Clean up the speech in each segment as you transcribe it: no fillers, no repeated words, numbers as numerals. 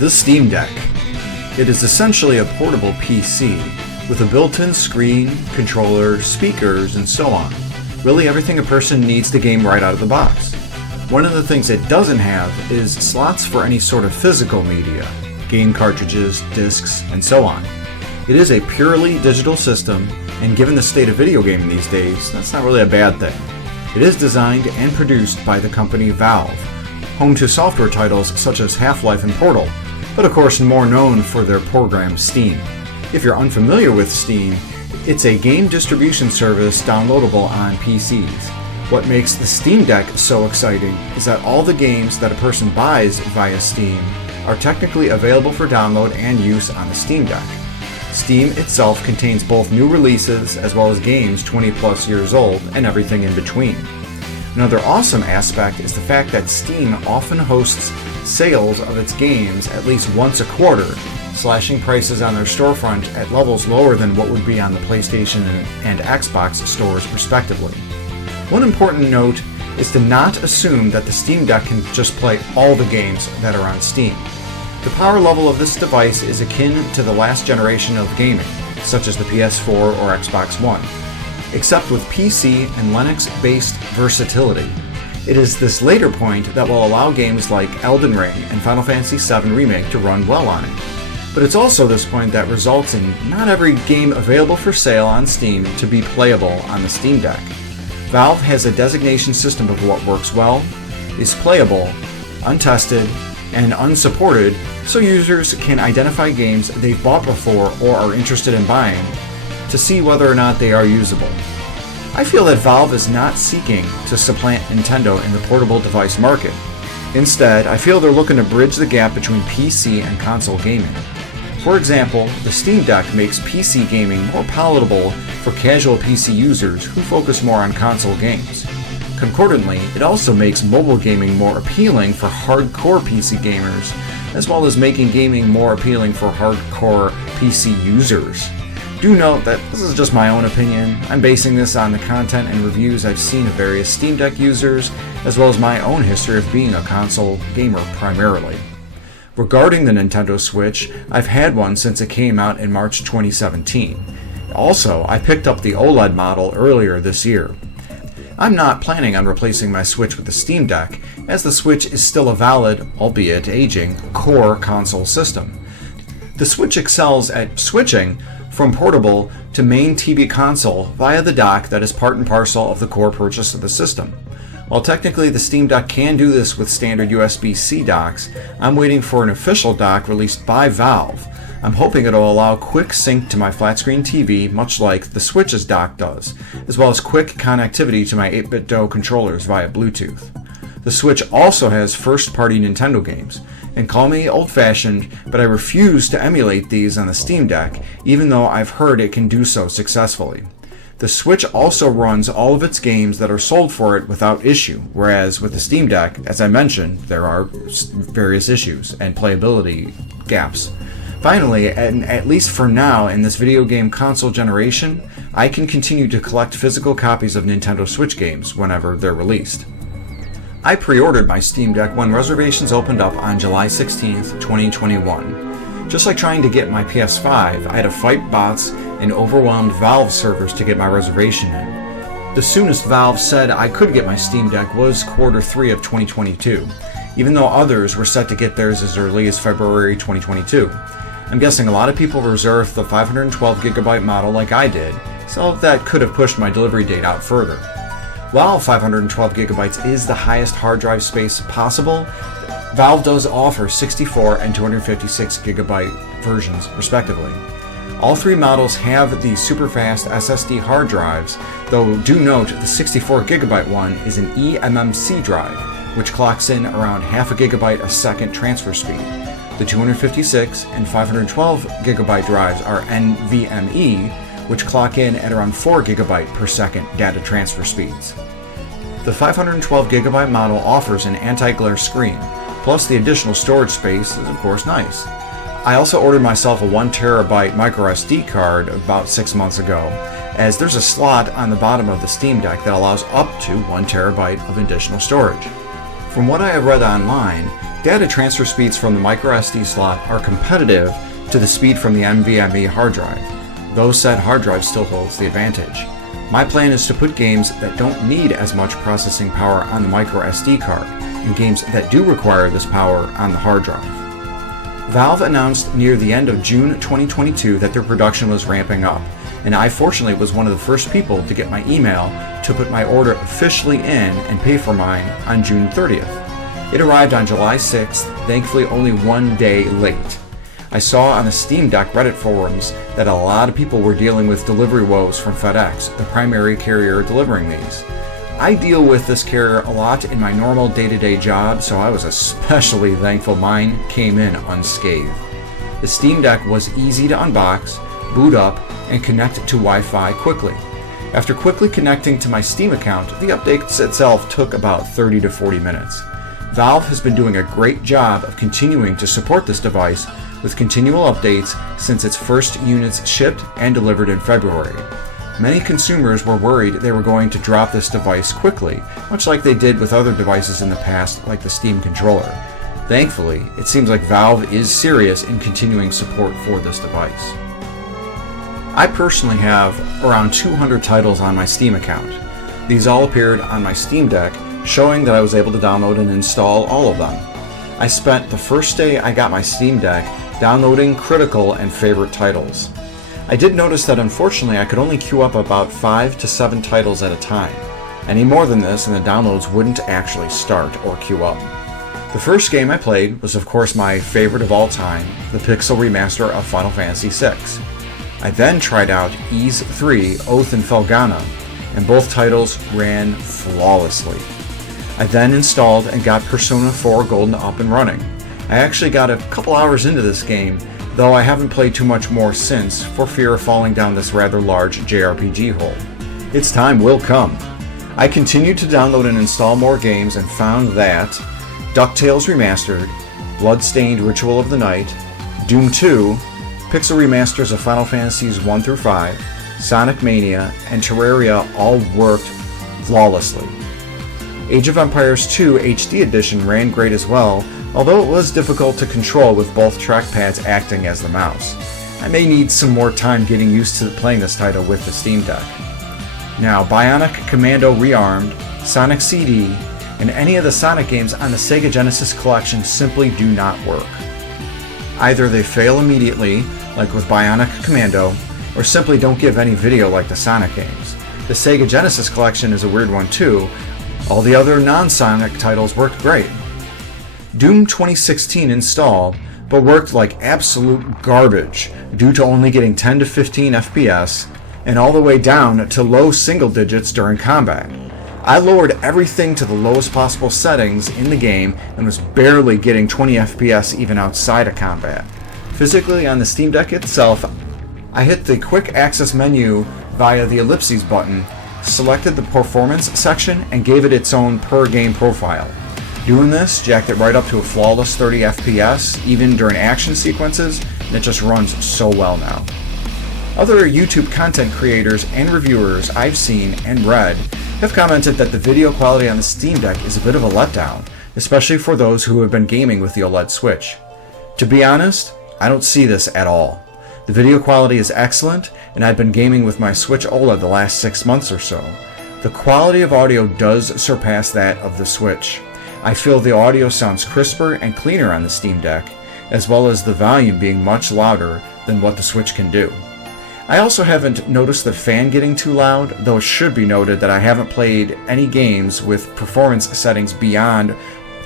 The Steam Deck. It is essentially a portable PC with a built-in screen, controller, speakers, and so on. Really everything a person needs to game right out of the box. One of the things it doesn't have is slots for any sort of physical media, game cartridges, discs, and so on. It is a purely digital system, and given the state of video gaming these days, that's not really a bad thing. It is designed and produced by the company Valve, home to software titles such as Half-Life and Portal, but of course more known for their program Steam. If you're unfamiliar with Steam, it's a game distribution service downloadable on PCs. What makes the Steam Deck so exciting is that all the games that a person buys via Steam are technically available for download and use on the Steam Deck. Steam itself contains both new releases as well as games 20 plus years old and everything in between. Another awesome aspect is the fact that Steam often hosts sales of its games at least once a quarter, slashing prices on their storefront at levels lower than what would be on the PlayStation and Xbox stores respectively. One important note is to not assume that the Steam Deck can just play all the games that are on Steam. The power level of this device is akin to the last generation of gaming, such as the PS4 or Xbox One, except with PC and Linux-based versatility. It is this later point that will allow games like Elden Ring and Final Fantasy VII Remake to run well on it. But it's also this point that results in not every game available for sale on Steam to be playable on the Steam Deck. Valve has a designation system of what works well, is playable, untested, and unsupported, so users can identify games they've bought before or are interested in buying to see whether or not they are usable. I feel that Valve is not seeking to supplant Nintendo in the portable device market. Instead, I feel they're looking to bridge the gap between PC and console gaming. For example, the Steam Deck makes PC gaming more palatable for casual PC users who focus more on console games. Concordantly, it also makes mobile gaming more appealing for hardcore PC gamers, as well as making gaming more appealing for hardcore PC users. Do note that this is just my own opinion. I'm basing this on the content and reviews I've seen of various Steam Deck users, as well as my own history of being a console gamer primarily. Regarding the Nintendo Switch, I've had one since it came out in March 2017. Also, I picked up the OLED model earlier this year. I'm not planning on replacing my Switch with the Steam Deck, as the Switch is still a valid, albeit aging, core console system. The Switch excels at switching from portable to main TV console via the dock that is part and parcel of the core purchase of the system. While technically the Steam Deck can do this with standard USB-C docks, I'm waiting for an official dock released by Valve. I'm hoping it'll allow quick sync to my flat-screen TV, much like the Switch's dock does, as well as quick connectivity to my 8-bit-DO controllers via Bluetooth. The Switch also has first-party Nintendo games, and call me old-fashioned, but I refuse to emulate these on the Steam Deck, even though I've heard it can do so successfully. The Switch also runs all of its games that are sold for it without issue, whereas with the Steam Deck, as I mentioned, there are various issues and playability gaps. Finally, and at least for now in this video game console generation, I can continue to collect physical copies of Nintendo Switch games whenever they're released. I pre-ordered my Steam Deck when reservations opened up on July 16th, 2021. Just like trying to get my PS5, I had to fight bots and overwhelmed Valve servers to get my reservation in. The soonest Valve said I could get my Steam Deck was Q3 of 2022, even though others were set to get theirs as early as February 2022. I'm guessing a lot of people reserved the 512GB model like I did, so that could have pushed my delivery date out further. While 512GB is the highest hard drive space possible, Valve does offer 64 and 256GB versions respectively. All three models have the super fast SSD hard drives, though do note the 64GB one is an eMMC drive, which clocks in around half a gigabyte a second transfer speed. The 256 and 512GB drives are NVMe, which clock in at around 4 GB per second data transfer speeds. The 512GB model offers an anti-glare screen, plus the additional storage space is of course nice. I also ordered myself a 1TB microSD card about 6 months ago, as there's a slot on the bottom of the Steam Deck that allows up to 1 TB of additional storage. From what I have read online, Data transfer speeds from the microSD slot are competitive to the speed from the NVMe hard drive, though said hard drive still holds the advantage. My plan is to put games that don't need as much processing power on the microSD card, and games that do require this power on the hard drive. Valve announced near the end of June 2022 that their production was ramping up, and I fortunately was one of the first people to get my email to put my order officially in and pay for mine on June 30th. It arrived on July 6th, thankfully only 1 day late. I saw on the Steam Deck Reddit forums that a lot of people were dealing with delivery woes from FedEx, the primary carrier delivering these. I deal with this carrier a lot in my normal day-to-day job, so I was especially thankful mine came in unscathed. The Steam Deck was easy to unbox, boot up, and connect to Wi-Fi quickly. After quickly connecting to my Steam account, the update itself took about 30 to 40 minutes. Valve has been doing a great job of continuing to support this device with continual updates since its first units shipped and delivered in February. Many consumers were worried they were going to drop this device quickly, much like they did with other devices in the past like the Steam controller. Thankfully, it seems like Valve is serious in continuing support for this device. I personally have around 200 titles on my Steam account. These all appeared on my Steam Deck, showing that I was able to download and install all of them. I spent the first day I got my Steam Deck downloading critical and favorite titles. I did notice that unfortunately I could only queue up about 5 to 7 titles at a time. Any more than this and the downloads wouldn't actually start or queue up. The first game I played was of course my favorite of all time, the Pixel remaster of Final Fantasy VI. I then tried out Ys 3, Oath and Felghana, and both titles ran flawlessly. I then installed and got Persona 4 Golden up and running. I actually got a couple hours into this game, though I haven't played too much more since for fear of falling down this rather large JRPG hole. Its time will come. I continued to download and install more games and found that DuckTales Remastered, Bloodstained Ritual of the Night, Doom 2, Pixel remasters of Final Fantasies 1 through 5, Sonic Mania, and Terraria all worked flawlessly. Age of Empires 2 HD Edition ran great as well, although it was difficult to control with both trackpads acting as the mouse. I may need some more time getting used to playing this title with the Steam Deck. Now, Bionic Commando Rearmed, Sonic CD, and any of the Sonic games on the Sega Genesis collection simply do not work. Either they fail immediately, like with Bionic Commando, or simply don't give any video like the Sonic games. The Sega Genesis collection is a weird one too. All the other non-Sonic titles worked great. Doom 2016 installed, but worked like absolute garbage due to only getting 10 to 15 FPS and all the way down to low single digits during combat. I lowered everything to the lowest possible settings in the game and was barely getting 20 FPS even outside of combat. Physically on the Steam Deck itself, I hit the quick access menu via the ellipses button, selected the performance section, and gave it its own per game profile. Doing this jacked it right up to a flawless 30 FPS, even during action sequences, and it just runs so well now. Other YouTube content creators and reviewers I've seen and read have commented that the video quality on the Steam Deck is a bit of a letdown, especially for those who have been gaming with the OLED Switch. To be honest, I don't see this at all. The video quality is excellent, and I've been gaming with my Switch OLED the last 6 months or so. The quality of audio does surpass that of the Switch. I feel the audio sounds crisper and cleaner on the Steam Deck, as well as the volume being much louder than what the Switch can do. I also haven't noticed the fan getting too loud, though it should be noted that I haven't played any games with performance settings beyond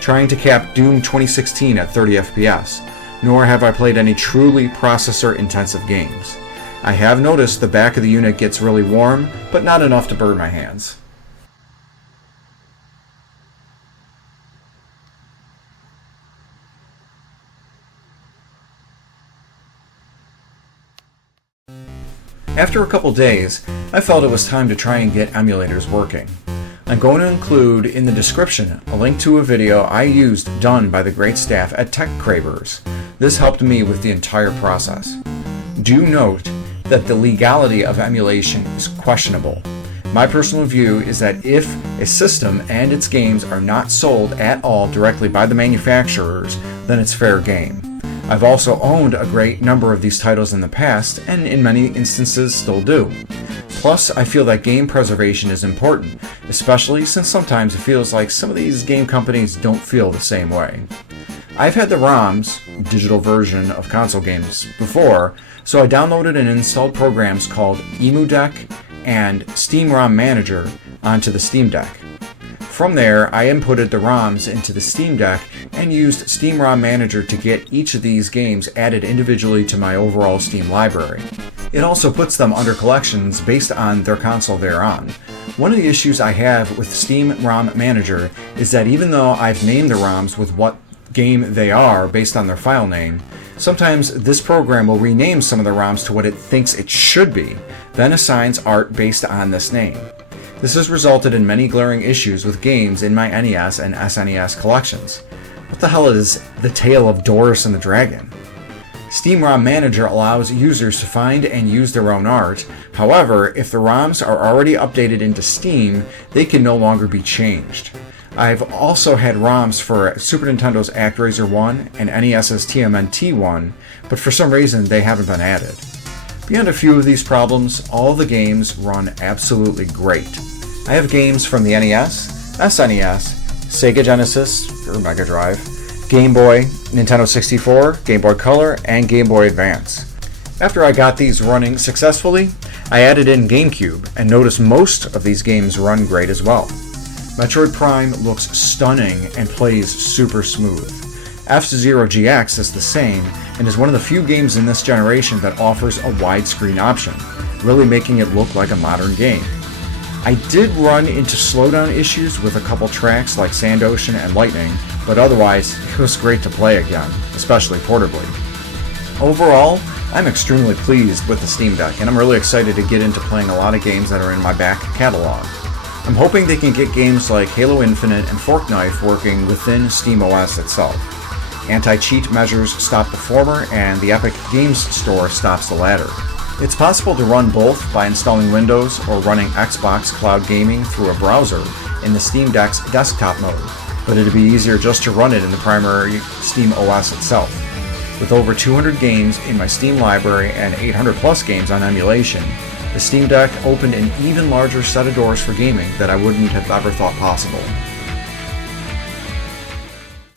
trying to cap Doom 2016 at 30 FPS, nor have I played any truly processor-intensive games. I have noticed the back of the unit gets really warm, but not enough to burn my hands. After a couple days, I felt it was time to try and get emulators working. I'm going to include in the description a link to a video I used done by the great staff at Tech Cravers. This helped me with the entire process. Do note that the legality of emulation is questionable. My personal view is that if a system and its games are not sold at all directly by the manufacturers, then it's fair game. I've also owned a great number of these titles in the past, and in many instances still do. Plus, I feel that game preservation is important, especially since sometimes it feels like some of these game companies don't feel the same way. I've had the ROMs, digital version of console games, before, so I downloaded and installed programs called EmuDeck and Steam ROM Manager onto the Steam Deck. From there, I inputted the ROMs into the Steam Deck and used Steam ROM Manager to get each of these games added individually to my overall Steam library. It also puts them under collections based on their console they're on. One of the issues I have with Steam ROM Manager is that even though I've named the ROMs with what game they are based on their file name, sometimes this program will rename some of the ROMs to what it thinks it should be, then assigns art based on this name. This has resulted in many glaring issues with games in my NES and SNES collections. What the hell is the Tale of Doris and the Dragon? Steam ROM Manager allows users to find and use their own art. However, if the ROMs are already updated into Steam, they can no longer be changed. I've also had ROMs for Super Nintendo's ActRaiser 1 and NES's TMNT 1, but for some reason they haven't been added. Beyond a few of these problems, all the games run absolutely great. I have games from the NES, SNES, Sega Genesis or Mega Drive, Game Boy, Nintendo 64, Game Boy Color, and Game Boy Advance. After I got these running successfully, I added in GameCube and noticed most of these games run great as well. Metroid Prime looks stunning and plays super smooth. F-Zero GX is the same and is one of the few games in this generation that offers a widescreen option, really making it look like a modern game. I did run into slowdown issues with a couple tracks like Sand Ocean and Lightning, but otherwise it was great to play again, especially portably. Overall, I'm extremely pleased with the Steam Deck, and I'm really excited to get into playing a lot of games that are in my back catalog. I'm hoping they can get games like Halo Infinite and Fork Knife working within SteamOS itself. Anti-cheat measures stop the former, and the Epic Games Store stops the latter. It's possible to run both by installing Windows or running Xbox Cloud Gaming through a browser in the Steam Deck's desktop mode, but it'd be easier just to run it in the primary SteamOS itself. With over 200 games in my Steam library and 800 plus games on emulation, the Steam Deck opened an even larger set of doors for gaming that I wouldn't have ever thought possible.